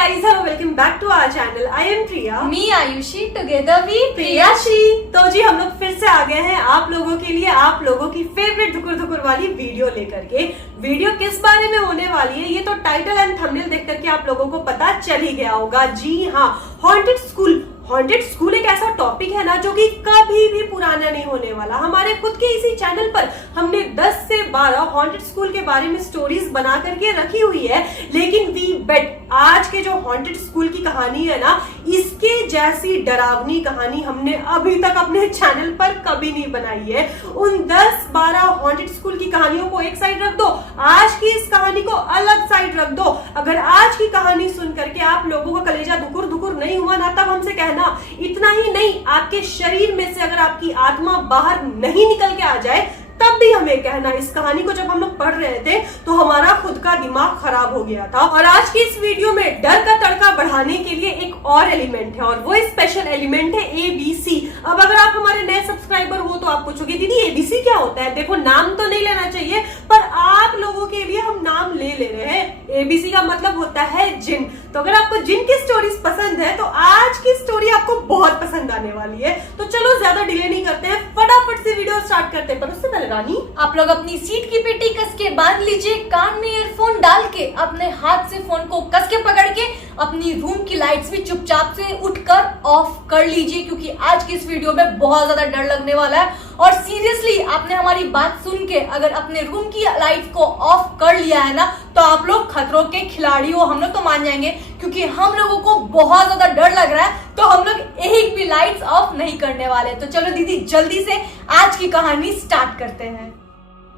guys, hello, welcome back to our channel. I am Priya. Me Ayushi, together we प्रियाशी। तो जी हम लोग फिर से आ गए हैं आप लोगों के लिए, आप लोगों की फेवरेट धुकुर धुकुर वाली वीडियो लेकर के। वीडियो किस बारे में होने वाली है ये तो टाइटल एंड थंबनेल देख करके आप लोगों को पता चल ही गया होगा। जी हाँ, हॉन्टेड स्कूल। हॉन्टेड स्कूल एक ऐसा टॉपिक है ना जो कि कभी भी पुराना नहीं होने वाला। हमारे खुद के इसी चैनल पर हमने 10 से 12 हॉन्टेड स्कूल के बारे में स्टोरीज बना करके रखी हुई है, लेकिन वी बेट आज के जो हॉन्टेड स्कूल की कहानी है ना, इसके जैसी डरावनी कहानी हमने अभी तक अपने चैनल पर कभी नहीं बनाई है। उन 10-12 हॉन्टेड स्कूल की कहानियों को एक साइड रख दो, आज की इस कहानी को अलग साइड रख दो। अगर आज की कहानी सुन करके आप लोगों का कलेजा धुकुर धुकुर नहीं हुआ ना, तब हमसे कहना। इतना ही नहीं, आपके शरीर में से अगर आपकी आत्मा बाहर नहीं निकल के आ जाए तब भी हमें कहना। इस कहानी को जब हम लोग पढ़ रहे थे तो हमारा खुद का दिमाग खराब हो गया था। और आज की इस वीडियो में डर का तड़का बढ़ाने के लिए एक और एलिमेंट है, और वो स्पेशल एलिमेंट है ABC। अब अगर आप हमारे नए सब्सक्राइबर हो तो आप पूछोगे दीदी ABC क्या होता है? देखो, नाम तो नहीं लेना चाहिए, पर आप लोगों के लिए हम नाम ले रहे हैं। ABC का मतलब होता है जिन। तो अगर आपको जिन की स्टोरीज पसंद है तो आज की स्टोरी आपको बहुत पसंद आने वाली है। तो चलो ज्यादा डिले नहीं करते हैं, फटाफट से वीडियो स्टार्ट करते हैं। पर उससे पहले रानी, आप लोग अपनी सीट की पेटी कस के बांध लीजिए, कान में ईयरफोन डाल के अपने हाथ से फोन को कस के पकड़ के अपनी रूम की लाइट्स भी चुपचाप से उठकर ऑफ कर लीजिए, क्योंकि आज की इस वीडियो में बहुत ज्यादा डर लगने वाला है। और सीरियसली आपने हमारी बात सुन के अगर अपने रूम की लाइट्स को ऑफ कर लिया है ना, तो आप लोग खतरों के खिलाड़ी हो। हम लोग तो मान जाएंगे, क्योंकि हम लोगों को बहुत ज्यादा डर लग रहा है, तो हम लोग एक भी लाइट्स ऑफ नहीं करने वाले। तो चलो दीदी, जल्दी से आज की कहानी स्टार्ट करते हैं।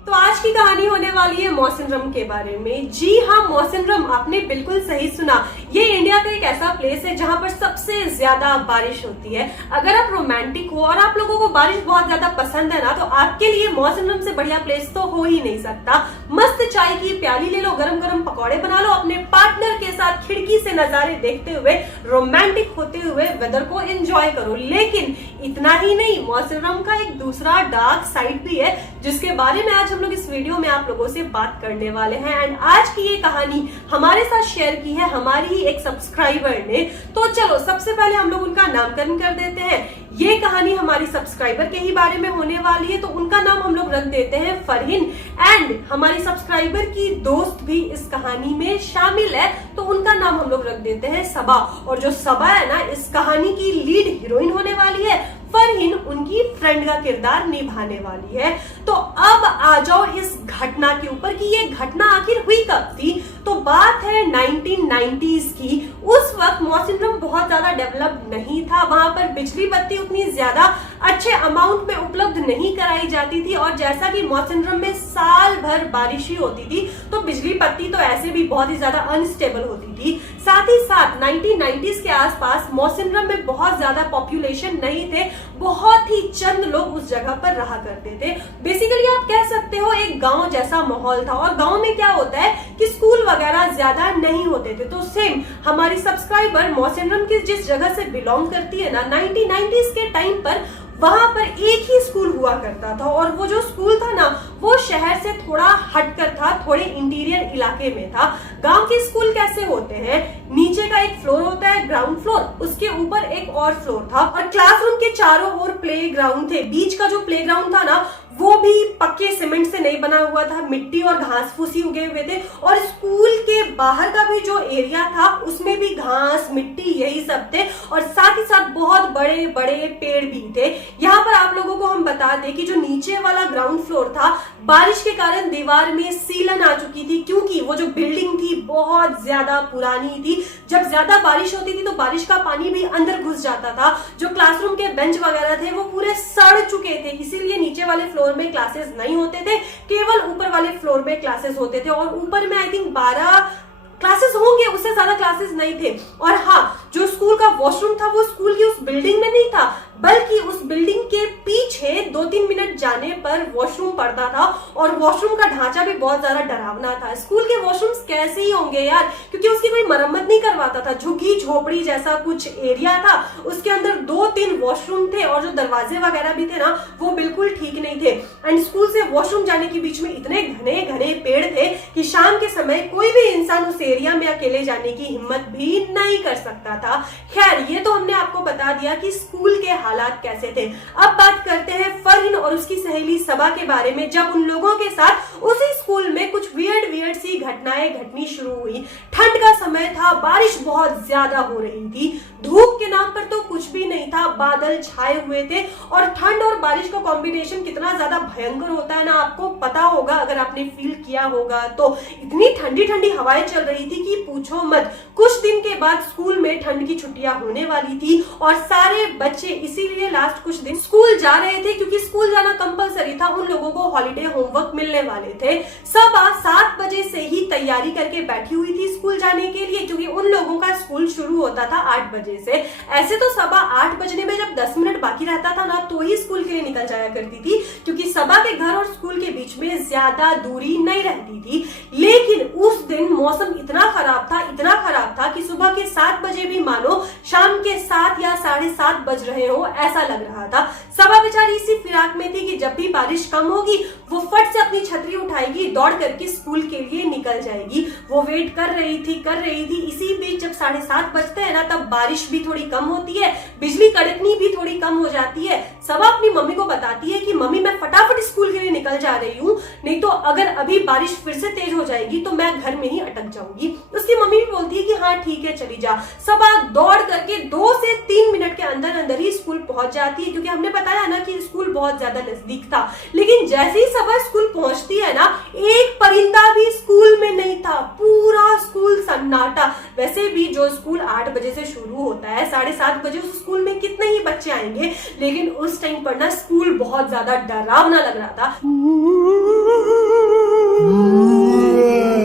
तो आज की कहानी होने वाली है मौसिनराम के बारे में। जी हाँ, मौसिनराम, आपने बिल्कुल सही सुना। ये इंडिया का एक ऐसा प्लेस है जहाँ पर सबसे ज्यादा बारिश होती है। अगर आप रोमांटिक हो और आप लोगों को बारिश बहुत ज्यादा पसंद है ना, तो आपके लिए मौसिनराम से बढ़िया प्लेस तो हो ही नहीं सकता। मस्त चाय की प्याली ले लो, गरम गरम पकौड़े बना लो, अपने पार्टनर के साथ खिड़की से नजारे देखते हुए रोमांटिक होते हुए वेदर को एंजॉय करो। लेकिन इतना ही नहीं, मौसिनराम का एक दूसरा डार्क साइड भी है, जिसके बारे में आज हम लोग इस वीडियो में आप लोगों से बात करने वाले हैं। एंड आज की ये कहानी हमारे साथ शेयर की है हमारी ही एक सब्सक्राइबर ने। तो चलो सबसे पहले हम लोग उनका नामकरण कर देते हैं। ये कहानी हमारी सब्सक्राइबर के ही बारे में होने वाली है, तो उनका नाम हम लोग रख देते हैं फरहीन। एंड हमारी सब्सक्राइबर की दोस्त भी इस कहानी में शामिल है, तो उनका नाम हम लोग रख देते हैं सबा। और जो सबा है ना, इस कहानी की लीड हीरोइन होने वाली है। फरहीन उनकी फ्रेंड का किरदार निभाने वाली है। तो अब आ जाओ इस घटना के ऊपर कि ये घटना आखिर हुई कब थी। तो बात है 1990s की। उस वक्त मौसिनराम बहुत ज्यादा डेवलप नहीं था, वहां पर बिजली बत्ती उतनी ज्यादा अच्छे अमाउंट में उपलब्ध नहीं कराई जाती थी। और जैसा कि मौसिनराम में साल भर बारिश ही होती थी, तो बिजली बत्ती तो ऐसे भी बहुत ही ज्यादा अनस्टेबल होती थी। साथ ही साथ 1990s के आसपास मौसिनराम में बहुत ज्यादा पॉपुलेशन नहीं थे, बहुत ही चंद लोग उस जगह पर रहा करते थे। बेसिकली आप कह सकते हो एक गांव जैसा माहौल था। और गांव में क्या होता है कि स्कूल वगैरह ज्यादा नहीं होते थे। तो सेम हमारी सब्सक्राइबर मौसिनराम की जिस जगह से बिलोंग करती है ना, 1990s के टाइम पर वहां पर एक ही स्कूल हुआ करता था। और वो जो स्कूल था ना, वो शहर से थोड़ा हटकर था, थोड़े इंटीरियर इलाके में था। गांव के स्कूल कैसे होते हैं, नीचे का एक फ्लोर होता है, ग्राउंड फ्लोर, उसके ऊपर एक और फ्लोर था, और क्लासरूम के चारों ओर प्ले ग्राउंड थे। बीच का जो प्ले ग्राउंड था ना, वो भी पक्के सीमेंट से नहीं बना हुआ था, मिट्टी और घास फूसी उगे हुए थे। और स्कूल के बाहर का भी जो एरिया था, उसमें भी घास मिट्टी यही सब थे। और साथ ही साथ बहुत बड़े बड़े पेड़ भी थे। यहाँ पर आप लोगों को हम बता दें कि जो नीचे वाला ग्राउंड फ्लोर था, बारिश के कारण दीवार में सीलन आ चुकी थी, क्योंकि वो जो बिल्डिंग थी बहुत ज्यादा पुरानी थी। जब ज्यादा बारिश होती थी तो बारिश का पानी भी अंदर घुस जाता था। जो क्लासरूम के बेंच वगैरह थे वो पूरे सड़ चुके थे, इसीलिए नीचे वाले फ्लोर में क्लासेस नहीं होते थे, केवल ऊपर वाले फ्लोर में क्लासेस होते थे। और ऊपर में आई थिंक 12 क्लासेस होंगे, उससे ज्यादा क्लासेस नहीं थे। और हाँ, जो स्कूल का वॉशरूम था वो स्कूल की उस बिल्डिंग में नहीं था, बल्कि उस बिल्डिंग के पीछे 2-3 मिनट जाने पर वॉशरूम पड़ता था और वॉशरूम का ढांचा भी बहुत ज्यादा डरावना था। स्कूल के वॉशरूम्स कैसे ही होंगे यार, क्योंकि उसकी कोई मरम्मत नहीं करवाता था। झुग्गी झोपड़ी जैसा कुछ एरिया था, उसके अंदर 2-3 वॉशरूम थे और जो दरवाजे वगैरह भी थे ना वो बिल्कुल ठीक नहीं थे। एंड स्कूल से वॉशरूम जाने के बीच में इतने घने घने पेड़ थे कि शाम के समय कोई भी इंसान उस एरिया में अकेले जाने की हिम्मत भी नहीं कर सकता था। खैर, ये तो हमने आपको बता दिया कि स्कूल के हालात कैसे थे। अब बात करते हैं फरहीन और उसकी सहेली सबा के बारे में, जब उन लोगों के साथ उसी स्कूल में कुछ वियर्ड सी घटनाएं घटनी शुरू हुई। ठंड का समय था, बारिश बहुत ज्यादा हो रही थी, धूप के नाम पर तो कुछ भी नहीं था, बादल छाए हुए थे और ठंड और बारिश का कॉम्बिनेशन कितना ज्यादा भयंकर होता है ना, आपको पता होगा अगर आपने फील किया होगा तो। इतनी ठंडी ठंडी हवाएं चल रही थी कि पूछो मत। कुछ दिन के बाद स्कूल में ठंड की छुट्टियां होने वाली थी और सारे बच्चे इसीलिए लास्ट कुछ दिन स्कूल जा रहे थे, क्योंकि स्कूल जाना कंपलसरी था। उन लोगों को हॉलिडे होमवर्क मिलने वाले थे। सबा 7 बजे से ही तैयारी करके बैठी हुई थी स्कूल जाने के लिए, क्योंकि उन लोगों का स्कूल शुरू होता था 8 बजे से। ऐसे तो सबा 8 बजने में जब 10 मिनट बाकी रहता था ना तो ही स्कूल के लिए निकल जाया करती थी, क्योंकि सबा के घर और स्कूल के बीच में ज्यादा दूरी नहीं रहती थी। लेकिन उस दिन मौसम इतना खराब था कि सुबह के 7 बजे भी मानो शाम के 7 या 7:30 बज रहे हो ऐसा लग रहा था। सबा बेचारी इसी फिराक में थी कि जब भी बारिश कम होगी वो फट से अपनी छतरी उठाएगी, दौड़ करके स्कूल के लिए निकल जाएगी। वो वेट कर रही थी। इसी बीच जब 7:30 बजते हैं ना तब बारिश भी थोड़ी कम होती है, बिजली कड़कनी भी थोड़ी कम हो जाती है। सबा अपनी मम्मी को बताती है कि मम्मी मैं फटाफट स्कूल के लिए निकल जा रही हूँ, नहीं तो अगर अभी बारिश फिर से तेज हो जाएगी तो मैं घर में ही अटक जाऊंगी। उसकी मम्मी भी बोलती है कि हाँ ठीक है चली जा। सबा दौड़ करके 2 से 3 मिनट के अंदर ही स्कूल पहुंच जाती है, क्योंकि हमने बताया ना कि स्कूल बहुत ज्यादा नजदीक था। लेकिन जैसे ही सबा स्कूल पहुंचती है ना, एक परिंदा भी स्कूल में नहीं था, पूरा स्कूल सन्नाटा। वैसे भी जो स्कूल 8 बजे से शुरू होता है, 7:30 बजे उस स्कूल में कितने ही बच्चे आएंगे, लेकिन उस टाइम पर ना स्कूल बहुत ज्यादा डरावना लग रहा था।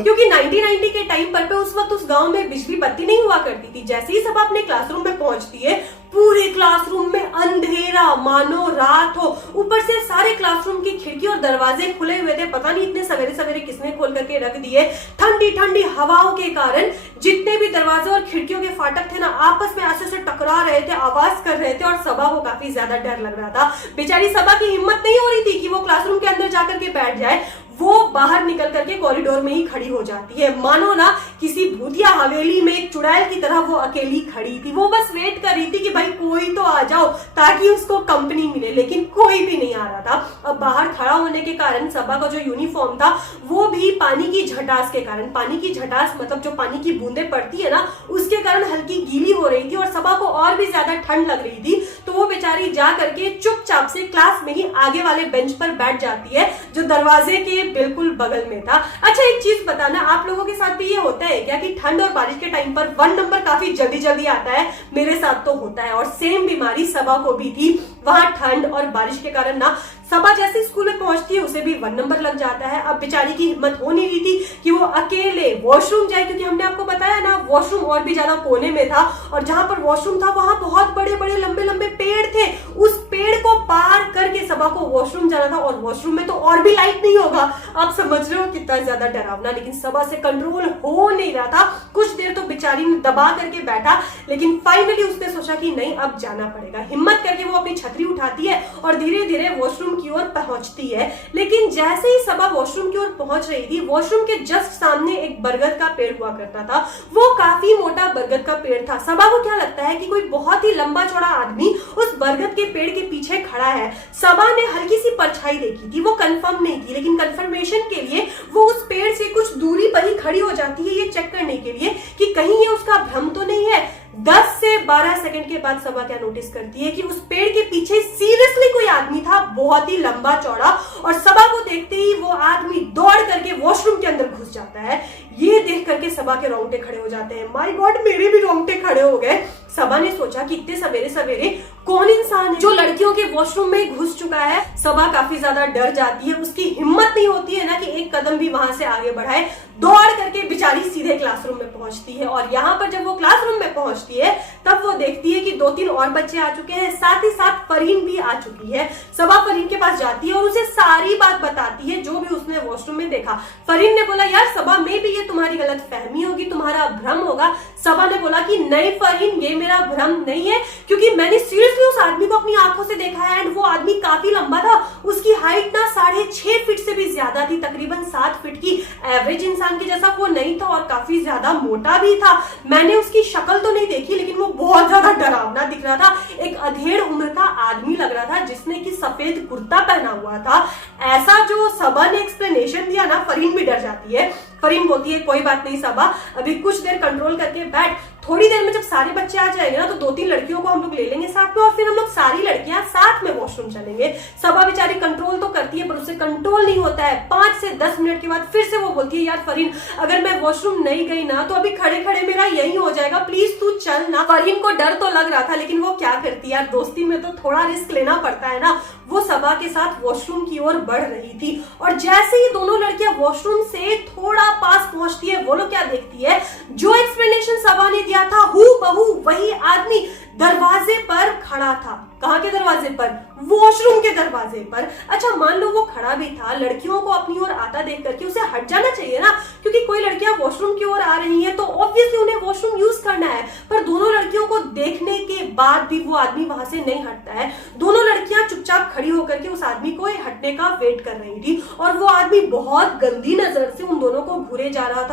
क्योंकि 1990 के टाइम पर उस वक्त उस गांव में बिजली बत्ती नहीं हुआ करती थी। जैसे ही सब अपने क्लासरूम में पहुंचती है, पूरे क्लासरूम में अंधेरा, मानो रात हो। ऊपर से सारे क्लासरूम की खिड़की और दरवाजे खुले हुए थे, पता नहीं इतने सवेरे सवेरे किसने खोल करके रख दिए। ठंडी ठंडी हवाओं के कारण जितने भी दरवाजे और खिड़कियों के फाटक थे ना आपस में ऐसे से टकरा रहे थे, आवाज कर रहे थे और सबा को काफी ज्यादा डर लग रहा था। बेचारी सबा की हिम्मत नहीं हो रही थी कि वो क्लासरूम के अंदर जाकर के बैठ जाए। वो बाहर निकल करके कॉरिडोर में ही खड़ी हो जाती है, मानो ना किसी भूतिया हवेली में एक चुड़ैल की तरह वो अकेली खड़ी थी। वो बस वेट कर रही थी कि भाई कोई तो आ जाओ ताकि उसको कंपनी मिले, लेकिन कोई भी नहीं आ रहा था। अब बाहर खड़ा होने के कारण सबा का जो यूनिफॉर्म था वो भी पानी की झटास के कारण, पानी की झटास मतलब जो पानी की बूंदें पड़ती है ना उसके कारण हल्की गीली हो रही थी और सबा को और भी ज्यादा ठंड लग रही थी। तो वो बेचारी जा करके चुपचाप से क्लास में ही आगे वाले बेंच पर बैठ जाती है, जो दरवाजे के बिल्कुल बगल में था। अच्छा एक चीज बताना, आप लोगों के साथ भी ये होता है क्या कि ठंड और बारिश के टाइम पर 1 नंबर काफी जल्दी जल्दी आता है? मेरे साथ तो होता है और सेम बीमारी सबा को भी थी। वहां ठंड और बारिश के कारण ना सबा जैसे स्कूल में पहुंचती है उसे भी 1 नंबर लग जाता है। अब बेचारी की हिम्मत हो नहीं रही थी कि वो अकेले वॉशरूम जाए, क्योंकि हमने आपको बताया ना वॉशरूम और भी ज्यादा कोने में था और जहां पर वॉशरूम था वहां बहुत बड़े बड़े लंबे लंबे पेड़ थे। उस पेड़ को पार करके सबा को वॉशरूम जाना था और वॉशरूम में तो और भी लाइट नहीं होगा। आप समझ रहे हो कितना ज्यादा डरावना। लेकिन सबा से कंट्रोल हो नहीं रहा था। कुछ देर तो बेचारी ने दबा करके बैठा, लेकिन फाइनली उसने सोचा कि नहीं अब जाना पड़ेगा। हिम्मत करके वो अपनी छतरी उठाती है और धीरे धीरे वॉशरूम की ओर पहुंचती है। लेकिन जैसे ही सबा वॉशरूम की ओर पहुंच रही थी, वॉशरूम के जस्ट सामने एक बरगद का पेड़ हुआ करता था। वो काफी मोटा बरगद का पेड़ था। सबा को क्या लगता है कि कोई बहुत ही लंबा चौड़ा आदमी उस बरगद के पेड़ के पीछे खड़ा है। सबा ने हल्की सी परछाई देखी थी, वो कंफर्म नहीं थी, लेकिन कंफर्मेशन के लिए वो उस पेड़ से कुछ दूरी पर ही खड़ी हो जाती है ये चेक करने के लिए कि कहीं ये उसका भ्रम तो नहीं है। 10 से 12 सेकंड के बाद सबा क्या नोटिस करती है कि उस पेड़ के पीछे सीरियसली कोई आदमी था, बहुत ही लंबा चौड़ा, और सबा को देखते ही वो आदमी दौड़ करके वॉशरूम के अंदर घुस जाता है। ये देख करके सबा के रोंगटे खड़े हो जाते हैं। माय गॉड, मेरे भी रोंगटे खड़े हो गए। सबा ने सोचा कि इतने सवेरे सवेरे कौन इंसान है जो लड़कियों के वॉशरूम में घुस चुका है। सबा काफी ज्यादा डर जाती है, उसकी हिम्मत नहीं होती है ना कि एक कदम भी वहां से आगे बढ़ाए। दौड़ करके बेचारी सीधे क्लासरूम में पहुंचती है और यहाँ पर जब वो क्लासरूम में पहुंचती है तब वो देखती है कि 2-3 और बच्चे आ चुके हैं, साथ ही साथ फरीन भी आ चुकी है। सबा फरीन के पास जाती है और उसे सारी बात बताती है जो भी उसने वॉशरूम में देखा। फरीन ने बोला, यार सबा, मे भी ये तुम्हारी गलत फहमी होगी, तुम्हारा भ्रम होगा। सबा ने बोला कि नहीं फरीन, ये मेरा भ्रम नहीं है, क्योंकि मैंने सीरियसली उस आदमी को अपनी आंखों से देखा है एंड वो आदमी काफी लंबा था। उसकी हाइट ना 6.5 फीट से भी ज्यादा थी, तकरीबन 7 फीट की। एवरेज इंसान के जैसा वो नहीं था और काफी ज्यादा मोटा भी था। मैंने उसकी शक्ल तो नहीं देखी, लेकिन वो बहुत ज्यादा डरावना दिख रहा था। एक अधेड़ उम्र का आदमी लग रहा था जिसने की सफेद कुर्ता पहना हुआ था। ऐसा जो सबा ने एक्सप्लेनेशन दिया ना, फरीन भी डर जाती है। फरीन बोलती है, कोई बात नहीं सबा, अभी कुछ देर कंट्रोल करके बैठ, थोड़ी देर में जब सारे बच्चे आ जाएंगे ना तो 2-3 लड़कियों को हम लोग ले लेंगे साथ में और फिर हम लोग सारी लड़कियां साथ में वॉशरूम चलेंगे। सबा बेचारी कंट्रोल तो करती है पर उससे कंट्रोल नहीं होता है। 5 से 10 मिनट के बाद फिर से वो बोलती है, यार फरीन, अगर मैं वॉशरूम नहीं गई ना तो अभी खड़े खड़े मेरा यही हो जाएगा, प्लीज तू चल ना। फरीन को डर तो लग रहा था लेकिन वो क्या करती है यार, दोस्ती में तो थोड़ा रिस्क लेना पड़ता है ना। वो सबा के साथ वॉशरूम की ओर बढ़ रही थी और जैसे ही दोनों लड़कियां वॉशरूम से थोड़ा पास पहुंचती है, वो लोग क्या देखती है, जो एक्सप्लेनेशन सबा ने दिया था हूबहू वही आदमी दरवाजे पर खड़ा था। कहाँ के दरवाजे पर? वॉशरूम के दरवाजे पर। अच्छा, मान लो वो खड़ा भी था, लड़कियों को अपनी ओर आता देख करके उसे हट जाना चाहिए ना, क्योंकि कोई लड़कियां वॉशरूम की ओर आ रही हैं तो ऑब्वियसली उन्हें वॉशरूम यूज करना है। पर दोनों लड़कियों को देखने के बाद भी वो आदमी वहां से नहीं हटता है। दोनों लड़कियां चुपचाप खड़ी होकर के उस आदमी को हटने का वेट कर रही थी और वो आदमी बहुत गंदी नजर से उन दोनों को घूरे जा रहा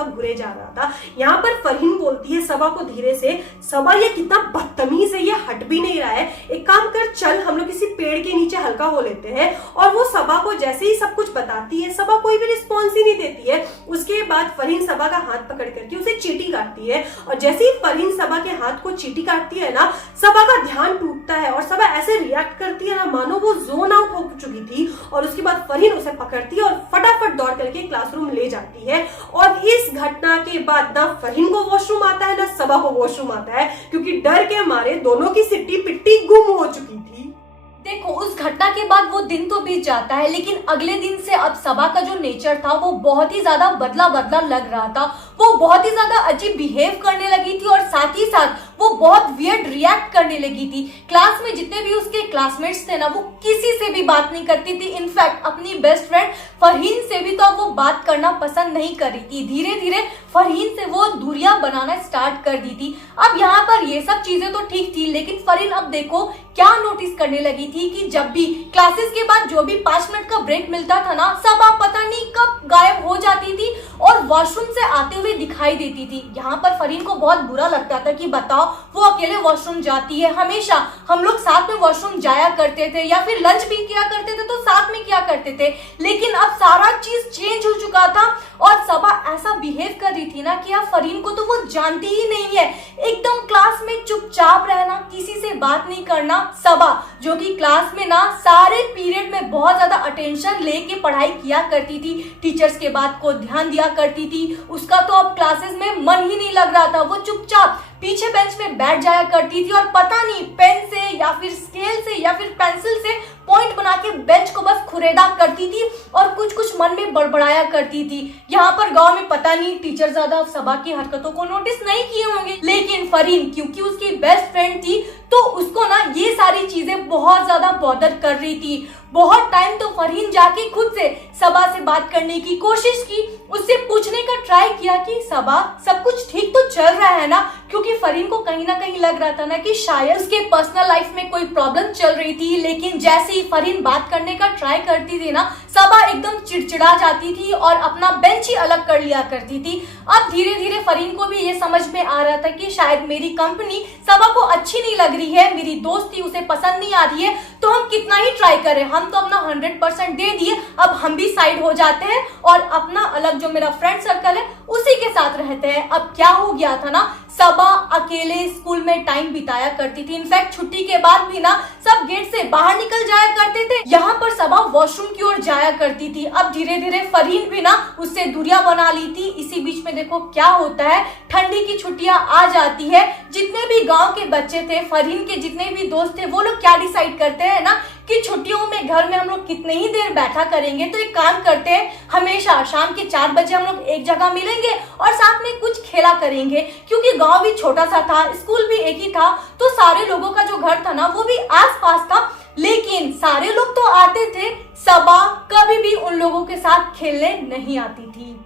था। यहाँ पर फरीन बोलती है सबा को धीरे से, सबा ये कितना बदतमीज है, ये हट भी नहीं रहा है, एक काम कर, चल हम लोग किसी पेड़ के नीचे हल्का हो लेते हैं। और वो सबा को जैसे ही सब कुछ बताती है, सबा कोई भी रिस्पॉन्स ही नहीं देती है। उसके बाद फरीन सबा का हाथ पकड़ करके उसे चींटी काटती है और जैसे ही फरीन सबा के हाथ को चींटी काटती है ना, सबा का ध्यान टूटता है और सबा ऐसे रिएक्ट करती है ना मानो वो जोन आउट हो चुकी थी। और उसके बाद फरीन उसे पकड़ती है और फटाफट दौड़ करके क्लासरूम ले जाती है। और इस घटना के बाद ना फरीन को वॉशरूम आता है ना सबा को वॉशरूम आता है, क्योंकि डर के मारे दोनों की सिट्टी पिट्टी गुम हो चुकी थी। देखो, उस घटना के बाद वो दिन तो बीत जाता है, लेकिन अगले दिन से अब सबा का जो नेचर था वो बहुत ही ज्यादा बदला लग रहा था। वो बहुत ही ज्यादा अजीब बिहेव करने लगी थी और साथ ही साथ वो बहुत वियर्ड रिएक्ट करने लगी थी। क्लास में जितने भी उसके क्लासमेट्स थे ना, वो किसी से भी बात नहीं करती थी। इनफैक्ट अपनी बेस्ट फ्रेंड फरहीन से भी तो वो बात करना पसंद नहीं कर रही थी। धीरे धीरे फरहीन से वो दूरियां बनाना स्टार्ट कर दी थी। अब यहाँ पर ये सब चीजें तो ठीक थी, लेकिन फरहीन अब देखो क्या नोटिस करने लगी थी कि जब भी क्लासेस के बाद जो भी 5 मिनट का ब्रेक मिलता था ना, सबा पता नहीं कब गायब हो जाती थी और वॉशरूम से आते हुए दिखाई देती थी। यहाँ पर फरहीन को बहुत बुरा लगता था कि बताओ वो अकेले वॉशरूम जाती है, हमेशा हम लोग साथ में वॉशरूम जाया करते थे या फिर लंच भी किया करते थे तो साथ में किया करते थे, लेकिन अब सारा चीज चेंज हो चुका था और सबा ऐसा बिहेव कर रही थी ना कि अब फरहीन को तो वो जानती ही नहीं है। एकदम क्लास में चुपचाप रहना, किसी से बात नहीं करना। सबा जो कि क्लास में ना सारे पीरियड में बहुत ज्यादा अटेंशन लेके पढ़ाई किया करती थी, टीचर्स के बात को ध्यान दिया करती थी, उसका तो अब क्लासेस में मन ही नहीं लग रहा था। वो चुपचाप पीछे बेंच में बैठ जाया करती थी और पता नहीं पेन से या फिर स्केल से या फिर पेंसिल से पॉइंट बना के बेंच को बस खुरेदा करती थी और कुछ कुछ मन में बड़बड़ाया करती थी। यहाँ पर गांव में पता नहीं टीचर ज्यादा सबा की हरकतों को नोटिस नहीं किए होंगे, लेकिन फरहीन क्योंकि उसकी बेस्ट फ्रेंड थी तो उसको ना ये सारी चीजें बहुत ज्यादा बॉदर कर रही थी। बहुत टाइम तो फरहीन जाके खुद से सबा से बात करने की कोशिश की, उससे पूछने का ट्राई किया कि सबा सब कुछ ठीक तो चल रहा है ना, क्योंकि फरहीन को कहीं ना कहीं लग रहा था ना कि शायद उसके पर्सनल लाइफ में कोई प्रॉब्लम चल रही थी। लेकिन जैसे ही फरहीन बात करने का ट्राई करती थी ना, सबा एकदम चिड़चिड़ा जाती थी और अपना बेंच ही अलग कर लिया करती थी। अब धीरे धीरे फरहीन को भी ये समझ में आ रहा था कि शायद मेरी कंपनी सबा को अच्छी नहीं लग रही है, मेरी दोस्ती उसे पसंद नहीं आ रही है, तो हम कितना ही ट्राई करें, हम तो अपना 100% दे दिए, अब हम भी साइड हो जाते हैं और अपना अलग जो मेरा फ्रेंड सर्कल है उसी के साथ रहते हैं। अब क्या हो गया था ना, सबा अकेले स्कूल में टाइम बिताया करती थी। इनफैक्ट छुट्टी के बाद भी ना सब गेट से बाहर निकल जाया करते थे। यहाँ पर सबा वॉशरूम की ओर जाया करती थी। अब धीरे धीरे फरहीन भी ना उससे दूरियां बना ली थी। इसी बीच में देखो क्या होता है, ठंडी की छुट्टियां आ जाती है। जितने भी गांव के बच्चे थे, फरहीन के जितने भी दोस्त थे, वो लोग क्या डिसाइड करते हैं ना कि छुट्टियों में घर में हम लोग कितने ही देर बैठा करेंगे, तो एक काम करते हैं, हमेशा शाम के 4 बजे हम लोग एक जगह मिलेंगे और साथ में कुछ खेला करेंगे। क्योंकि गांव भी छोटा सा था, स्कूल भी एक ही था, तो सारे लोगों का जो घर था ना वो भी आस पास था। लेकिन सारे लोग तो आते थे, सबा कभी भी उन लोगों के साथ खेलने नहीं आती थी।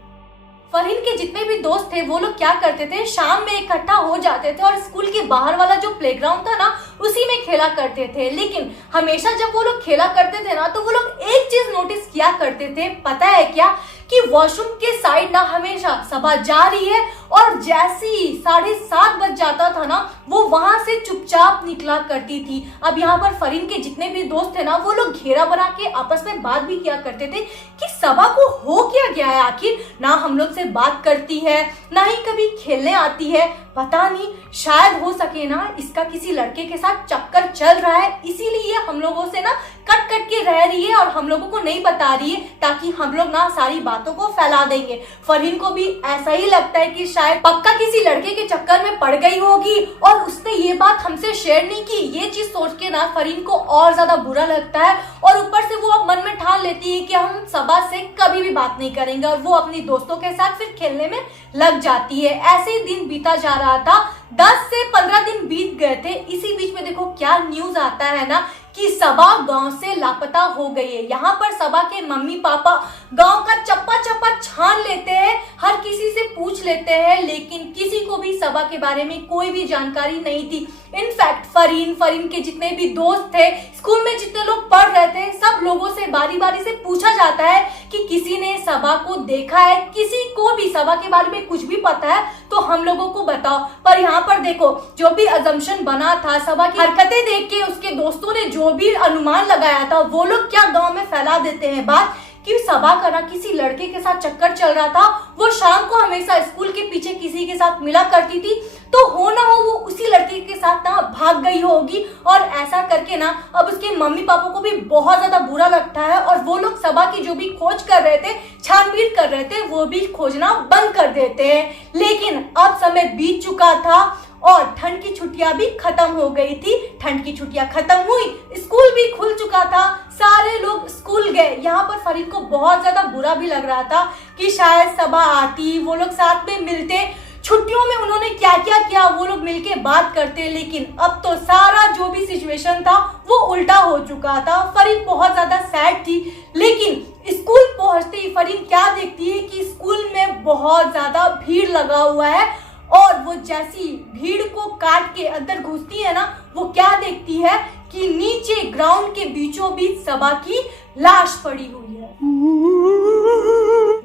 फरहीन के जितने भी दोस्त थे वो लोग क्या करते थे, शाम में इकट्ठा हो जाते थे और स्कूल के बाहर वाला जो प्लेग्राउंड था ना उसी में खेला करते थे। लेकिन हमेशा जब वो लोग खेला करते थे ना तो वो लोग एक चीज नोटिस किया करते थे, पता है क्या, कि वॉशरूम के साइड ना हमेशा सबा जा रही है और जैसे ही 7:30 बज जाता था ना वो वहां से चुपचाप निकला करती थी। अब यहाँ पर फरहीन के जितने भी दोस्त थे ना वो लोग घेरा बना के आपस में बात भी किया करते थे कि सबा को हो क्या गया है, आखिर ना हम लोग से बात करती है ना ही कभी खेलने आती है, पता नहीं, शायद हो सके ना इसका किसी लड़के के साथ चक्कर चल रहा है, इसीलिए हम लोगों से ना कट कट के रह रही है और हम लोगों को नहीं बता रही है ताकि हम लोग ना सारी बातों को फैला देंगे। फरहीन को भी ऐसा ही लगता है कि शायद पक्का किसी लड़के के चक्कर में पड़ गई होगी और उसने ये बात हमसे शेयर नहीं की। ये चीज सोच के ना फरहीन को और ज्यादा बुरा लगता है और ऊपर से वो अब मन में ठान लेती है कि हम सबा से कभी भी बात नहीं करेंगे और वो अपनी दोस्तों के साथ फिर खेलने में लग जाती है। ऐसे ही दिन बीता जा रहा था, 10 से 15 दिन बीत गए थे। इसी बीच में देखो क्या न्यूज आता है ना कि सबा गांव से लापता हो गई है। यहाँ पर सबा के मम्मी पापा गांव का चप्पा चप्पा छान लेते हैं, हर किसी से पूछ लेते हैं, लेकिन किसी को भी सबा के बारे में कोई भी जानकारी नहीं थी। इनफैक्ट फरहीन के जितने भी दोस्त थे, स्कूल में जितने लोग पढ़ रहे थे, सब लोगों से बारी बारी से पूछा जाता है कि किसी ने सबा को देखा है, किसी को भी सबा के बारे में कुछ भी पता है तो हम लोगों को बताओ। पर यहाँ पर देखो जो भी अजम्पशन बना था, सबा की हरकतें देख के उसके दोस्तों ने जो भी अनुमान लगाया था वो लोग क्या गांव में फैला देते हैं बात कि सबा का ना किसी लड़के के साथ चक्कर चल रहा था। वो शाम को हमेशा स्कूल के पीछे किसी के साथ मिला करती थी, तो हो ना हो वो उसी लड़के के साथ ना भाग गई होगी। और ऐसा करके ना अब उसके मम्मी पापा को भी बहुत ज्यादा बुरा लगता है और वो लोग सबा की जो भी खोज कर रहे थे, छानबीन कर रहे थे, वो भी खोजना बंद कर देते हैं। लेकिन अब समय बीत चुका था और ठंड की छुट्टियां भी खत्म हो गई थी। ठंड की छुट्टियां खत्म हुई, स्कूल भी खुल चुका था, सारे लोग स्कूल गए। यहाँ पर फरहीन को बहुत ज्यादा बुरा भी लग रहा था कि शायद सबा आती, वो लोग साथ में मिलते, छुट्टियों में उन्होंने क्या क्या किया वो लोग मिलके बात करते। लेकिन अब तो सारा जो भी सिचुएशन था वो उल्टा हो चुका था। फरहीन बहुत ज्यादा सैड थी। लेकिन स्कूल पहुंचते ही फरहीन क्या देखती है कि स्कूल में बहुत ज्यादा भीड़ लगा हुआ है और वो जैसी भीड़ को काट के अंदर घुसती है ना, वो क्या देखती है कि नीचे ग्राउंड के बीचों बीच सबा की लाश पड़ी हुई है।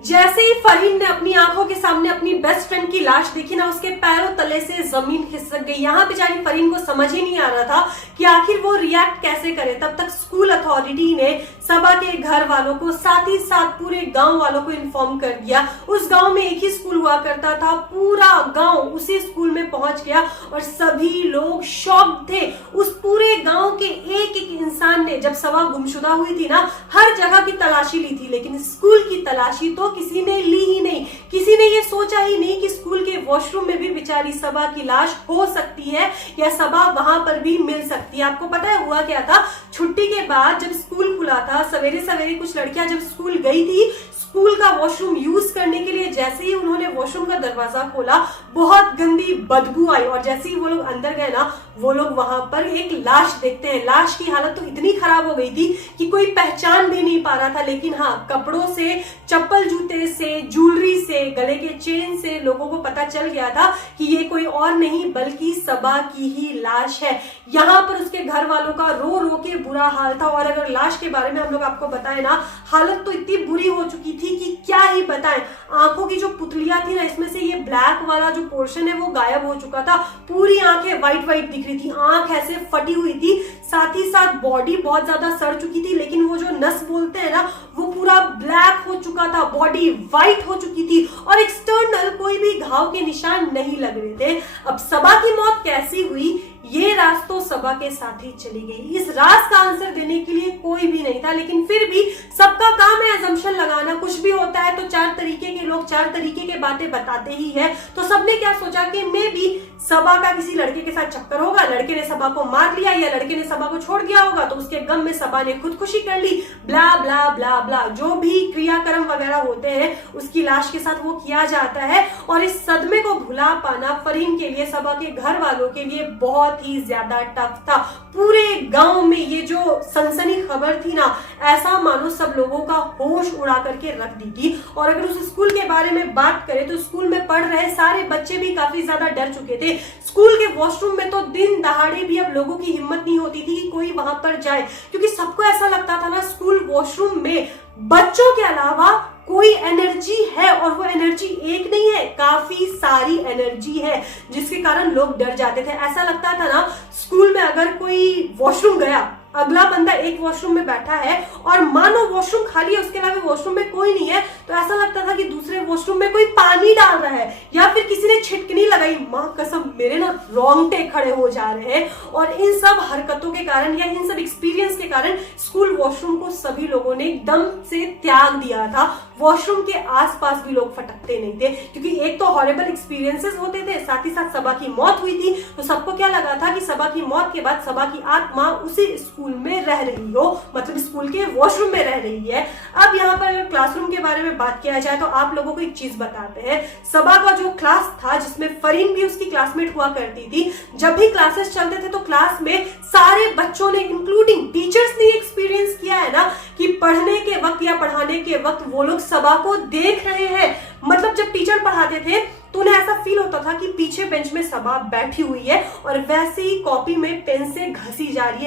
जैसे ही फरहीन ने अपनी आंखों के सामने अपनी बेस्ट फ्रेंड की लाश देखी ना, उसके पैरों तले से जमीन खिसक गई। यहाँ बेचारी फरहीन को समझ ही नहीं आ रहा था कि आखिर वो रिएक्ट कैसे करे। तब तक स्कूल अथॉरिटी ने सबा के घर वालों को, साथ ही साथ पूरे गांव वालों को इन्फॉर्म कर दिया। उस गांव में एक ही स्कूल हुआ करता था, पूरा गांव उसी स्कूल में पहुंच गया और सभी लोग शॉक्ड थे। उस पूरे गांव के एक एक इंसान ने, जब सबा गुमशुदा हुई थी ना, हर जगह की तलाशी ली थी, लेकिन स्कूल की तलाशी तो किसी ने ली ही नहीं। किसी ने ये सोचा ही नहीं कि स्कूल के वॉशरूम में भी बेचारी सबा की लाश हो सकती है या सबा वहां पर भी मिल सकती है। आपको पता है हुआ क्या था? छुट्टी के बाद जब स्कूल खुला था, सवेरे सवेरे कुछ लड़कियां जब स्कूल गई थी स्कूल का वॉशरूम यूज करने के लिए, जैसे ही उन्होंने वॉशरूम का दरवाजा खोला बहुत गंदी बदबू आई और जैसे ही वो लोग अंदर गए ना, वो लोग वहां पर एक लाश देखते हैं। लाश की हालत तो इतनी खराब हो गई थी कि कोई पहचान भी नहीं पा रहा था। लेकिन हाँ, कपड़ों से, चप्पल जूते से, ज्वेलरी से, गले के चेन से लोगों को पता चल गया था कि ये कोई और नहीं बल्कि सबा की ही लाश है। यहाँ पर उसके घर वालों का रो रो के बुरा हाल था। और अगर लाश के बारे में हम लोग आपको बताएं ना, हालत तो इतनी बुरी हो चुकी थी कि क्या ही बताएं। आंखों की जो पुतलियां थी ना, इसमें से ये ब्लैक वाला जो पोर्शन है वो गायब हो चुका था। पूरी आंखें व्हाइट व्हाइट दिख रही थी, आंख ऐसे फटी हुई थी। साथ ही साथ बॉडी बहुत ज्यादा सड़ चुकी थी, लेकिन वो जो नस बोलते हैं ना, वो पूरा ब्लैक हो चुका था। बॉडी बॉडी वाइट हो चुकी थी और एक्सटर्नल कोई भी घाव के निशान नहीं लग रहे थे। अब सबा की मौत कैसी हुई, ये राज तो सबा के साथ ही चली गई। इस राज का आंसर देने के लिए कोई भी नहीं था, लेकिन फिर भी सबका काम है असम्पशन लगाना। कुछ भी होता है तो चार तरीके के लोग चार तरीके के बातें बताते ही है। तो सबने क्या सोचा कि मे भी सबा का किसी लड़के के साथ चक्कर होगा, लड़के ने सबा को मार लिया या लड़के ने सबा को छोड़ दिया होगा, तो उसके गम में सबा ने खुदकुशी कर ली, ब्ला ब्ला ब्ला ब्ला। जो भी क्रियाक्रम वगैरह होते हैं उसकी लाश के साथ वो किया जाता है। और इस सदमे को भुला पाना फरीन के लिए, सबा के घर वालों के लिए बहुत ही ज्यादा टफ था। पूरे गांव में ये जो सनसनी खबर थी ना, ऐसा मानो सब लोगों का होश उड़ा करके रख दी थी। और अगर उस स्कूल के बारे में बात करें तो स्कूल में पढ़ रहे सारे बच्चे भी काफी ज्यादा डर चुके थे। स्कूल के वॉशरूम में तो दिन दहाड़े भी अब लोगों की हिम्मत नहीं होती थी कि कोई वहां पर जाए, क्योंकि सबको ऐसा लगता था ना स्कूल वॉशरूम में बच्चों के अलावा कोई एनर्जी है, और वो एनर्जी एक नहीं है, काफी सारी एनर्जी है, जिसके कारण लोग डर जाते थे। ऐसा लगता था ना स्कूल में अगर कोई वॉशरूम गया, अगला बंदा एक वॉशरूम में बैठा है और मानो वॉशरूम खाली है, उसके अलावा वॉशरूम में कोई नहीं है, तो ऐसा लगता था कि दूसरे वॉशरूम में कोई पानी डाल रहा है या फिर किसी ने छिटकनी लगाई। मां कसम मेरे ना रोंगटे खड़े हो जा रहे हैं। और इन सब हरकतों के कारण या इन सब एक्सपीरियंस के कारण स्कूल वॉशरूम को सभी लोगों ने एकदम से त्याग दिया था। वॉशरूम के आसपास भी लोग फटकते नहीं थे, क्योंकि एक तो हॉरिबल एक्सपीरियंसेस होते थे, साथ ही साथ सबा की मौत हुई थी। तो सबको क्या लगा था कि सबा की मौत के बाद सबा की आत्मा उसी स्कूल में रह रही हो, मतलब स्कूल के वॉशरूम में रह रही है। अब यहाँ पर क्लासरूम के बारे में बात किया जाए तो आप लोगों को एक चीज बताते हैं। सबा का जो क्लास था, जिसमें फरीन भी उसकी क्लासमेट हुआ करती थी, जब भी क्लासेस चलते थे तो क्लास में सारे बच्चों ने इंक्लूडिंग टीचर्स ने एक्सपीरियंस किया है ना कि पढ़ने के वक्त या पढ़ाने के वक्त वो लोग सबा को देख रहे हैं। मतलब जब टीचर पढ़ाते थे तो उन्हें ऐसा फील होता था कि पीछे बेंच में सबा बैठी हुई है और वैसे ही कॉपी में पेन से घसी जा रही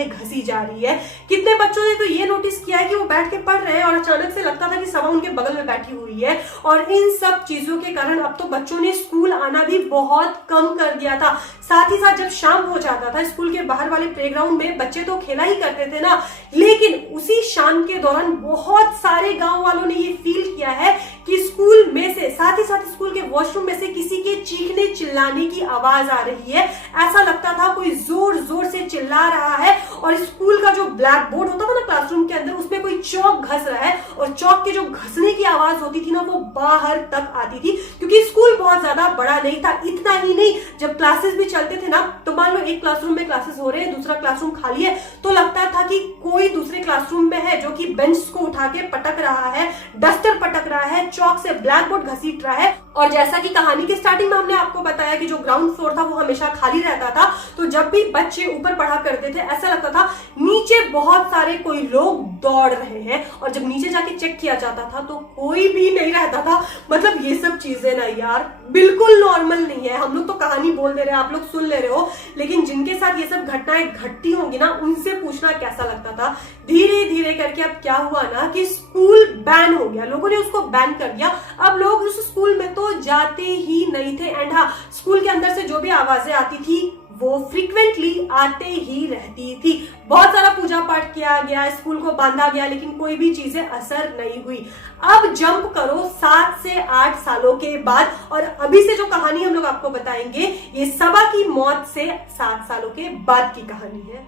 है। कितने बच्चों ने तो ये नोटिस किया है कि वो बैठ के पढ़ रहे हैं और अचानक से लगता था कि सबा उनके बगल में बैठी हुई है। और इन सब चीजों के कारण अब तो बच्चों ने स्कूल आना भी बहुत कम कर दिया था। साथ ही साथ जब शाम हो जाता था, स्कूल के बाहर वाले प्लेग्राउंड में बच्चे तो खेला ही करते थे ना, लेकिन उसी शाम के दौरान बहुत सारे गांव वालों ने ये फील किया है कि स्कूल में से, साथ ही साथ स्कूल के वॉशरूम में से किसी के चीखने चिल्लाने की आवाज आ रही है। ऐसा लगता था कोई जोर जोर से चिल्ला रहा है। और स्कूल का जो ब्लैक बोर्ड होता था ना क्लासरूम के अंदर, उसमें कोई चौक घस रहा है और चौक के जो घसने की आवाज होती थी ना, वो बाहर तक आती थी, क्योंकि स्कूल बहुत ज्यादा बड़ा नहीं था। इतना ही नहीं, जब क्लासेस भी चलते थे ना, तो मान लो एक क्लासरूम में क्लासेस हो रहे हैं, दूसरा क्लासरूम खाली है, तो लगता था कि कोई दूसरे क्लासरूम में है जो कि बेंच को उठा के पटक रहा है, डस्टर पटक रहा है, चौक से ब्लैक बोर्ड घसीट रहा है। और जैसा कि कहानी के स्टार्टिंग में हमने आपको बताया कि जो ग्राउंड फ्लोर था वो हमेशा खाली रहता था, तो जब भी बच्चे ऊपर पढ़ा करते थे ऐसा लगता था नीचे बहुत सारे कोई लोग दौड़ रहे हैं। और जब नीचे जाके चेक किया जाता था तो कोई भी नहीं रहता था। मतलब ये सब चीजें ना यार बिल्कुल नॉर्मल नहीं है। हम लोग तो कहानी बोल दे रहे हैं, आप लोग सुन ले रहे हो, लेकिन जिनके साथ ये सब घटनाएं घटती होंगी ना, उनसे पूछना कैसा लगता था। धीरे धीरे करके अब क्या हुआ ना कि स्कूल बैन हो गया, लोगों ने उसको बैन कर दिया। अब लोग उस स्कूल में तो जाते ही नहीं थे। एंड हाँ, स्कूल के अंदर से जो भी आवाजें आती थी वो फ्रीक्वेंटली आते ही रहती थी। बहुत सारा पूजा पाठ किया गया, स्कूल को बांधा गया, लेकिन कोई भी चीजें असर नहीं हुई। अब जंप करो 7 से 8 सालों के बाद, और अभी से जो कहानी हम लोग आपको बताएंगे ये सबा की मौत से 7 सालों के बाद की कहानी है।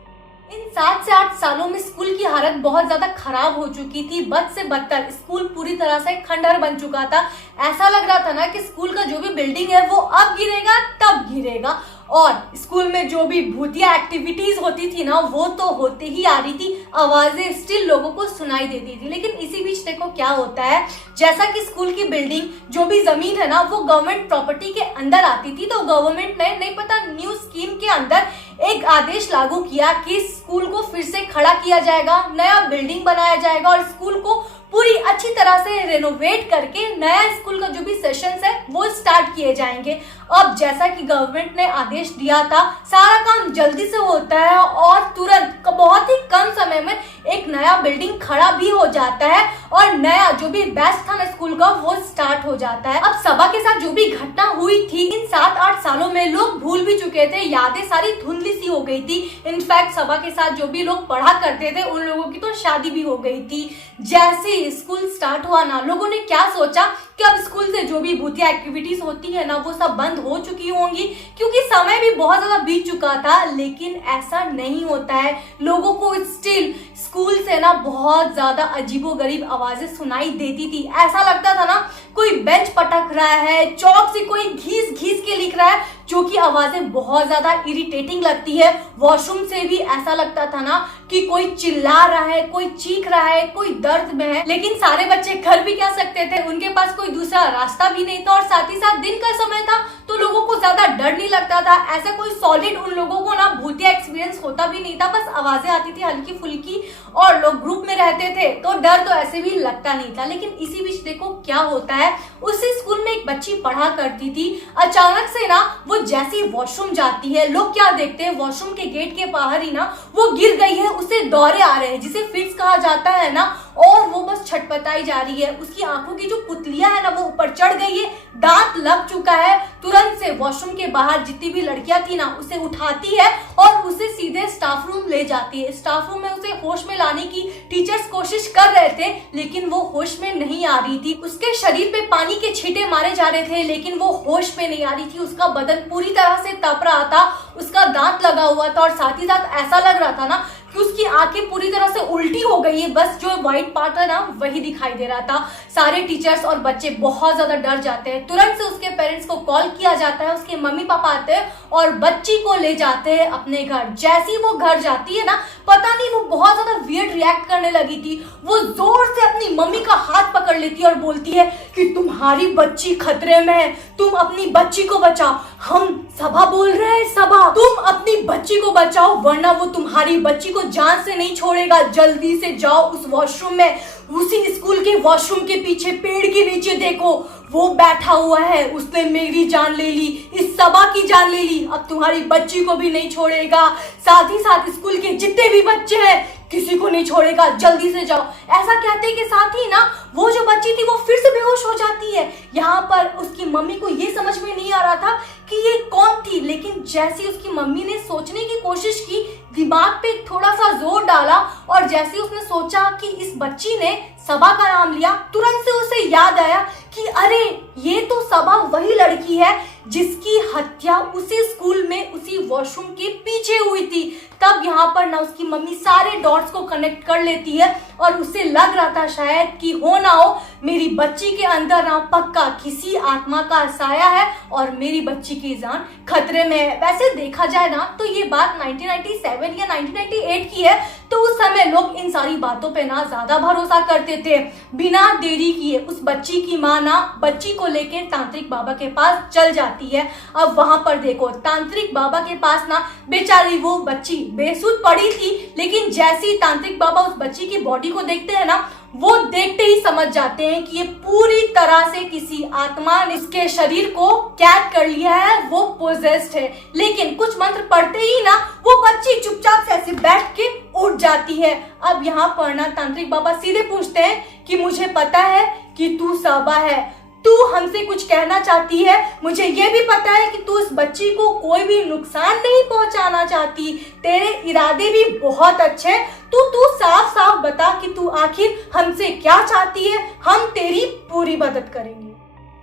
इन 7 से 8 सालों में स्कूल की हालत बहुत ज्यादा खराब हो चुकी थी। बद से बदतर स्कूल पूरी तरह से खंडहर बन चुका था। ऐसा लग रहा था ना कि स्कूल का जो भी बिल्डिंग है वो अब गिरेगा तब गिरेगा। और स्कूल में जो भी भूतिया एक्टिविटीज होती थी ना, वो तो होते ही आ रही थी, आवाजें स्टिल लोगों को सुनाई देती थी। लेकिन इसी बीच देखो क्या होता है, जैसा कि स्कूल की बिल्डिंग जो भी जमीन है ना वो गवर्नमेंट प्रॉपर्टी के अंदर आती थी, तो गवर्नमेंट ने नहीं पता न्यू स्कीम के अंदर एक आदेश लागू किया कि स्कूल को फिर से खड़ा किया जाएगा, नया बिल्डिंग बनाया जाएगा और स्कूल को पूरी अच्छी तरह से रेनोवेट करके नया स्कूल का जो भी सेशंस है वो स्टार्ट किए जाएंगे। अब जैसा कि गवर्नमेंट ने आदेश दिया था, सारा काम जल्दी से होता है और तुरंत बहुत ही कम समय में एक नया बिल्डिंग खड़ा भी हो जाता है और नया जो भी बैच था ना स्कूल का वो स्टार्ट हो जाता है। अब सबा के साथ जो भी घटना हुई थी इन 7-8 सालों में लोग भूल भी चुके थे, यादें सारी धुंधली सी हो गई थी। इनफैक्ट सबा के साथ जो भी लोग पढ़ा करते थे उन लोगों की तो शादी भी हो गई थी। जैसे स्कूल स्टार्ट हुआ ना, लोगों ने क्या सोचा कि अब स्कूल से जो भी भूतिया एक्टिविटीज होती है ना वो सब बंद हो चुकी होंगी, क्योंकि समय भी बहुत ज्यादा बीत चुका था। लेकिन ऐसा नहीं होता है, लोगों को स्टिल स्कूल से ना बहुत ज्यादा अजीबोगरीब आवाजें सुनाई देती थी। ऐसा लगता था ना कोई बेंच पटक रहा है, चौक से कोई घीस घीस के लिख रहा है, जो कि आवाजें बहुत ज्यादा इरिटेटिंग लगती है। वॉशरूम से भी ऐसा लगता था ना कि कोई चिल्ला रहा है, कोई चीख रहा है, कोई दर्द में है। लेकिन सारे बच्चे कर भी क्या सकते थे, उनके पास कोई दूसरा रास्ता भी नहीं था और साथ ही साथ दिन का समय था तो लोगों को ज्यादा डर नहीं लगता था। ऐसा कोई सॉलिड उन लोगों को ना भूतिया एक्सपीरियंस होता भी नहीं था, बस आवाजें आती थी हल्की फुल्की और लोग ग्रुप में रहते थे तो डर तो ऐसे भी लगता नहीं था। लेकिन इसी बीच देखो क्या होता है, उसी स्कूल में एक बच्ची पढ़ा करती थी। अचानक से ना वो जैसी वॉशरूम जाती है, लोग क्या देखते हैं, वॉशरूम के गेट के बाहर ही ना वो गिर गई है, उसे दौरे आ रहे हैं जिसे फिट्स कहा जाता है ना, और वो बस छटपटाई जा रही है। उसकी आंखों की जो पुतलियां है ना वो ऊपर चढ़ गई है, दांत लग चुका है। तुरंत से वॉशरूम के बाहर जितनी भी लड़कियां थी ना उसे उठाती है और उसे सीधे स्टाफ रूम ले जाती है। स्टाफ रूम में उसे होश में लाने की टीचर्स कोशिश कर रहे थे लेकिन वो होश में नहीं आ रही थी। उसके शरीर पे पानी के छींटे मारे जा रहे थे लेकिन वो होश में नहीं आ रही थी। उसका बदन पूरी तरह से तप रहा था, उसका दांत लगा हुआ था और साथ ही साथ ऐसा लग रहा था ना कि उसकी आंखें पूरी तरह से उल्टी हो गई है, बस जो व्हाइट पार्ट है ना वही दिखाई दे रहा था। सारे टीचर्स और बच्चे बहुत ज्यादा डर जाते हैं। तुरंत से उसके पेरेंट्स को कॉल किया जाता है, उसके मम्मी पापा आते हैं और बच्ची को ले जाते हैं अपने घर। जैसी वो घर जाती है ना, पता नहीं वो बहुत ज्यादा वियर्ड रिएक्ट करने लगी थी। वो जोर से अपनी मम्मी का हाथ पकड़ लेती है और बोलती है कि तुम्हारी बच्ची खतरे में है, तुम अपनी बच्ची को बचाओ। हम सबा बोल रहे हैं, सबा तुम अपनी बच्ची को बचाओ वरना वो तुम्हारी बच्ची को जान से नहीं छोड़ेगा। जल्दी से जाओ उस वॉशरूम में, उसी स्कूल के वॉशरूम के पीछे पेड़ के नीचे देखो, वो बैठा हुआ है, उसने मेरी जान ले ली, इस सबा की जान ले ली, अब तुम्हारी बच्ची को भी नहीं छोड़ेगा। साथ ही साथ स्कूल के जितने भी बच्चे हैं किसी को नहीं छोड़ेगा, जल्दी से जाओ। ऐसा कहते के साथ ही ना वो जो बच्ची थी वो फिर से बेहोश हो जाती है। यहाँ पर उसकी मम्मी को ये समझ में नहीं आ रहा था कि ये कौन थी, लेकिन जैसे उसकी मम्मी ने सोचने की कोशिश की, दिमाग पे थोड़ा सा जोर डाला और जैसे उसने सोचा कि इस बच्ची ने सबा का नाम लिया, तुरंत से उसे याद आया कि अरे ये तो सबा वही लड़की है जिसकी हत्या उसी स्कूल में उसी वॉशरूम के पीछे हुई थी। तब यहाँ पर ना उसकी मम्मी सारे डॉट्स को कनेक्ट कर लेती है और उसे लग रहा था शायद कि हो ना हो मेरी बच्ची के अंदर ना पक्का किसी आत्मा का साया है और मेरी बच्ची की जान खतरे में है। वैसे देखा जाए ना तो ये बात 1997 या 1998 की है, तो उस समय लोग इन सारी बातों पे ना ज्यादा भरोसा करते थे। बिना देरी किए उस बच्ची की माँ ना बच्ची को लेकर तांत्रिक बाबा के पास चल जाती है। अब वहां पर देखो तांत्रिक बाबा के पास ना बेचारी वो बच्ची बेसुध पड़ी थी, लेकिन जैसे ही तांत्रिक बाबा उस बच्ची की बॉडी को देखते हैं ना वो देखते ही समझ जाते हैं कि ये पूरी तरह से किसी आत्मा ने इसके शरीर को कैद कर लिया है, वो पोजेस्ड है। लेकिन कुछ मंत्र पढ़ते ही ना वो बच्ची चुपचाप से ऐसे बैठ के उठ जाती है। अब यहाँ पर ना तांत्रिक बाबा सीधे पूछते हैं कि मुझे पता है कि तू सबा है, तू हमसे कुछ कहना चाहती है, मुझे ये भी पता है कि तू इस बच्ची को कोई भी नुकसान नहीं पहुंचाना चाहती, तेरे इरादे भी बहुत अच्छे, तू साफ साफ बता कि तू आखिर हमसे क्या चाहती है, हम तेरी पूरी मदद करेंगे।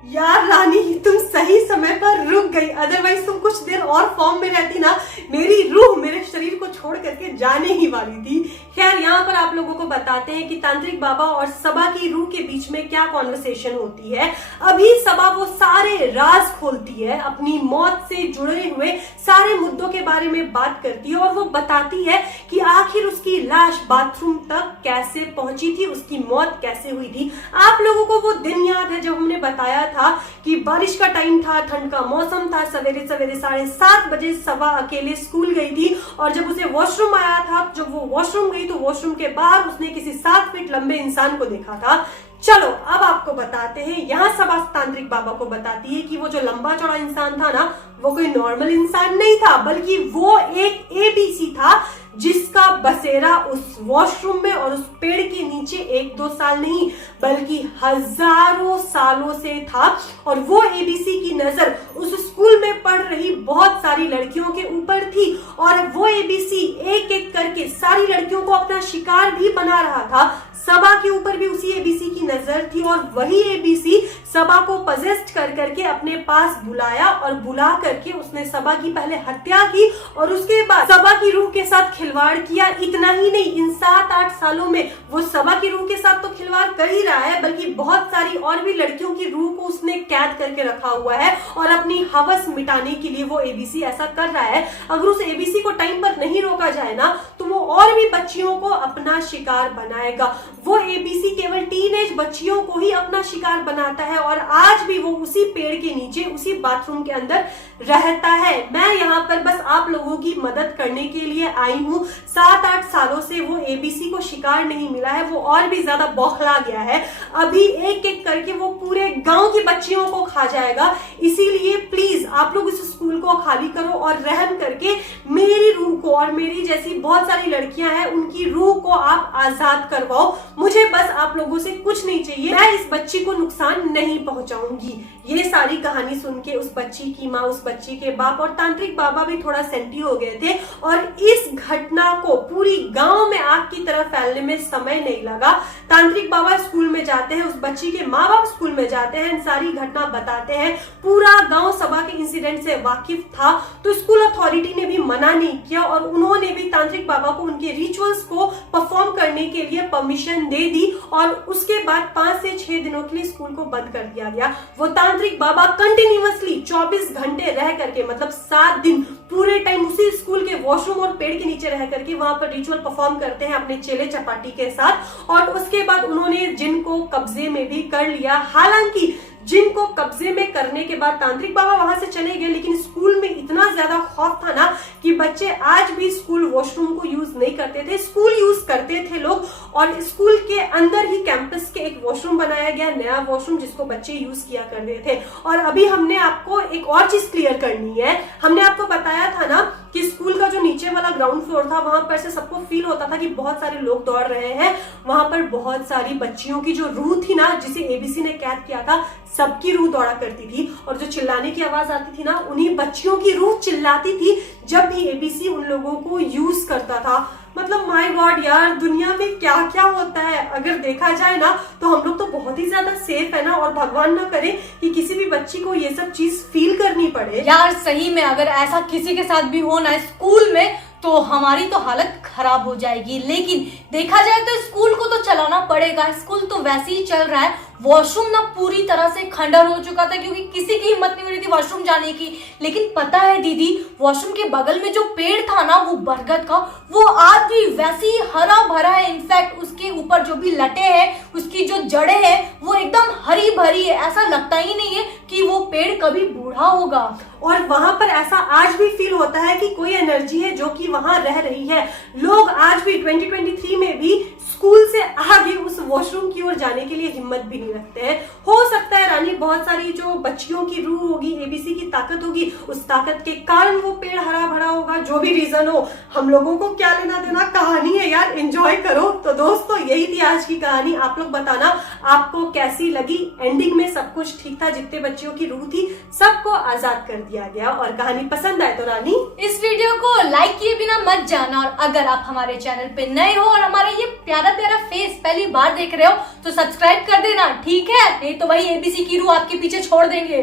यार रानी तुम सही समय पर रुक गई, अदरवाइज तुम कुछ देर और फॉर्म में रहती ना मेरी रूह मेरे शरीर को छोड़ करके जाने ही वाली थी। खैर यहाँ पर आप लोगों को बताते हैं कि तांत्रिक बाबा और सबा की रूह के बीच में क्या कॉन्वर्सेशन होती है। अभी सबा वो सारे राज खोलती है, अपनी मौत से जुड़े हुए सारे मुद्दों के बारे में बात करती है और वो बताती है कि आखिर उसकी लाश बाथरूम तक कैसे पहुंची थी, उसकी मौत कैसे हुई थी। आप लोगों को वो दिन याद है जब हमने बताया था कि बारिश का टाइम था, ठंड का मौसम था, सवेरे सवेरे 7:30 बजे सबा अकेले स्कूल गई थी और जब उसे वॉशरूम आया था, जब वो वॉशरूम गई तो वॉशरूम के बाहर उसने किसी 7 फीट लंबे इंसान को देखा था। चलो अब आपको बताते हैं। यहाँ सबा तांत्रिक बाबा को बताती है कि वो जो लंबा चौड़ा इंसान था ना, वो कोई नॉर्मल इंसान नहीं था, बल्कि वो एक एबीसी था जिसका बसेरा उस वॉशरूम में और उस पेड़ के नीचे 1-2 साल नहीं बल्कि हजारों सालों से था। और वो एबीसी की नजर उस स्कूल में पढ़ रही बहुत सारी लड़कियों के ऊपर थी और वो एबीसी एक एक करके सारी लड़कियों को अपना शिकार भी बना रहा था। सबा के ऊपर भी उसी एबीसी की नजर थी और वही एबीसी सबा को पजेस्ट कर करके अपने पास बुलाया और बुला करके उसने सबा की पहले हत्या की और उसके बाद सबा की रूह के साथ खिलवाड़ किया। इतना ही नहीं, इन 7-8 सालों में वो सबा की रूह के साथ तो खिलवाड़ कर ही रहा है, बल्कि बहुत सारी और भी लड़कियों की रूह को उसने कैद करके रखा हुआ है और अपनी हवस मिटाने के लिए वो एबीसी ऐसा कर रहा है। अगर उस एबीसी को टाइम पर नहीं रोका जाए ना तो वो और भी बच्चियों को अपना शिकार बनाएगा। वो एबीसी केवल टीनेज बच्चियों को ही अपना शिकार बनाता है और आज भी वो उसी पेड़ के नीचे उसी बाथरूम के अंदर रहता है। मैं यहाँ पर बस आप लोगों की मदद करने के लिए आई हूँ। 7-8 सालों से वो एबीसी को शिकार नहीं मिला है, वो और भी ज्यादा बौखला गया है। अभी एक एक करके वो पूरे गांव की बच्चियों को खा जाएगा। इसीलिए प्लीज आप लोग इस स्कूल को खाली करो और रहम करके मेरी रूह को और मेरी जैसी बहुत सारी लड़कियां हैं उनकी रूह को आप आजाद करवाओ। मुझे बस आप लोगों से कुछ नहीं चाहिए, मैं इस बच्ची को नुकसान नहीं पहुंचाऊंगी। ये सारी कहानी सुन के उस बच्ची की माँ, उस बच्ची के बाप और तांत्रिक बाबा भी थोड़ा सेंटी हो गए थे और इस घटना को पूरी गांव में आग की तरह फैलने में समय नहीं लगा। तांत्रिक बाबा स्कूल में जाते हैं, उस बच्ची के माँ बाप स्कूल में जाते हैं, सारी घटना बताते हैं। पूरा गांव सबा के इंसिडेंट से वाकिफ था तो स्कूल अथॉरिटी ने भी मना नहीं किया और उन्होंने भी तांत्रिक बाबा को उनके रिचुअल्स को परफॉर्म करने के लिए परमिशन दे दी और उसके बाद 5 से 6 दिनों के लिए स्कूल को बंद कर दिया गया। वो तांत्रिक बाबा कंटिन्यूअसली 24 घंटे रह करके, मतलब 7 दिन पूरे टाइम उसी स्कूल के वॉशरूम और पेड़ के नीचे रह करके वहां पर रिचुअल परफॉर्म करते हैं अपने चेले चपाटी के साथ। और उसके बाद उन्होंने जिन को कब्जे में भी कर लिया। हालांकि जिन को कब्जे में करने के बाद तांत्रिक बाबा वहां से चले गए, लेकिन स्कूल में इतना ज्यादा खौफ था ना कि बच्चे आज भी स्कूल वॉशरूम को यूज नहीं करते थे। स्कूल यूज करते थे लोग और स्कूल के अंदर ही कैंपस के एक वॉशरूम बनाया गया, नया वॉशरूम जिसको बच्चे यूज किया करते थे। और अभी हमने आपको एक और चीज क्लियर करनी है। हमने आपको बताया था ना कि स्कूल का जो नीचे वाला ग्राउंड फ्लोर था वहां पर से सबको फील होता था कि बहुत सारे लोग दौड़ रहे हैं। वहां पर बहुत सारी बच्चियों की जो रूह थी ना, जिसे एबीसी ने कैद किया था, सबकी रूह दौड़ा करती थी और जो चिल्लाने की आवाज आती थी ना, उन्हीं बच्चियों की रूह चिल्लाती थी जब भी एबीसी उन लोगों को यूज करता था। मतलब माय गॉड यार, दुनिया में क्या क्या होता है। अगर देखा जाए ना तो हम लोग तो बहुत ही ज्यादा सेफ है ना, और भगवान ना करे कि किसी भी बच्ची को ये सब चीज फील करनी पड़े। यार सही में अगर ऐसा किसी के साथ भी हो ना स्कूल में तो हमारी तो हालत खराब हो जाएगी। लेकिन देखा जाए तो स्कूल को तो चलाना पड़ेगा, स्कूल तो वैसे ही चल रहा है। वॉशरूम ना पूरी तरह से खंडर हो चुका था क्योंकि किसी की हिम्मत नहीं हो रही थी वॉशरूम जाने की। लेकिन पता है दीदी, वॉशरूम के बगल में जो पेड़ था ना वो बरगद का, वो आज भी वैसे ही हरा भरा है। इनफैक्ट उसके ऊपर जो भी लटे हैं, उसकी जो जड़ें हैं वो एकदम हरी भरी है। ऐसा लगता ही नहीं है कि वो पेड़ कभी बूढ़ा होगा। और वहां पर ऐसा आज भी फील होता है कि कोई एनर्जी है जो कि वहां रह रही है। लोग आज भी 2023 में भी स्कूल से आगे उस वॉशरूम की ओर जाने के लिए हिम्मत भी नहीं रखते हैं। हो सकता है रानी बहुत सारी जो बच्चियों की रूह होगी, एबीसी की ताकत होगी, उस ताकत के कारण वो पेड़ हरा भरा होगा। जो भी रीजन हो, हम लोगों को क्या लेना देना, कहानी है यार, एंजॉय करो। तो दोस्तों यही थी आज की कहानी। आप लोग बताना आपको कैसी लगी। एंडिंग में सब कुछ ठीक था, जितने बच्चियों की रूह थी सबको आजाद कर दिया गया। और कहानी पसंद आए तो रानी इस वीडियो को लाइक किए बिना मत जाना। और अगर आप हमारे चैनल पे नए हो और हमारा ये प्यारा प्यारा फेस पहली बार देख रहे हो तो सब्सक्राइब कर देना, ठीक है? नहीं तो वही एबीसी की रूह आपके पीछे छोड़ देंगे।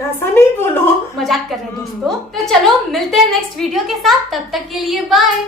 ऐसा नहीं बोलो, मजाक कर रहे हैं दोस्तों। तो चलो मिलते हैं नेक्स्ट वीडियो के साथ, तब तक के लिए बाय।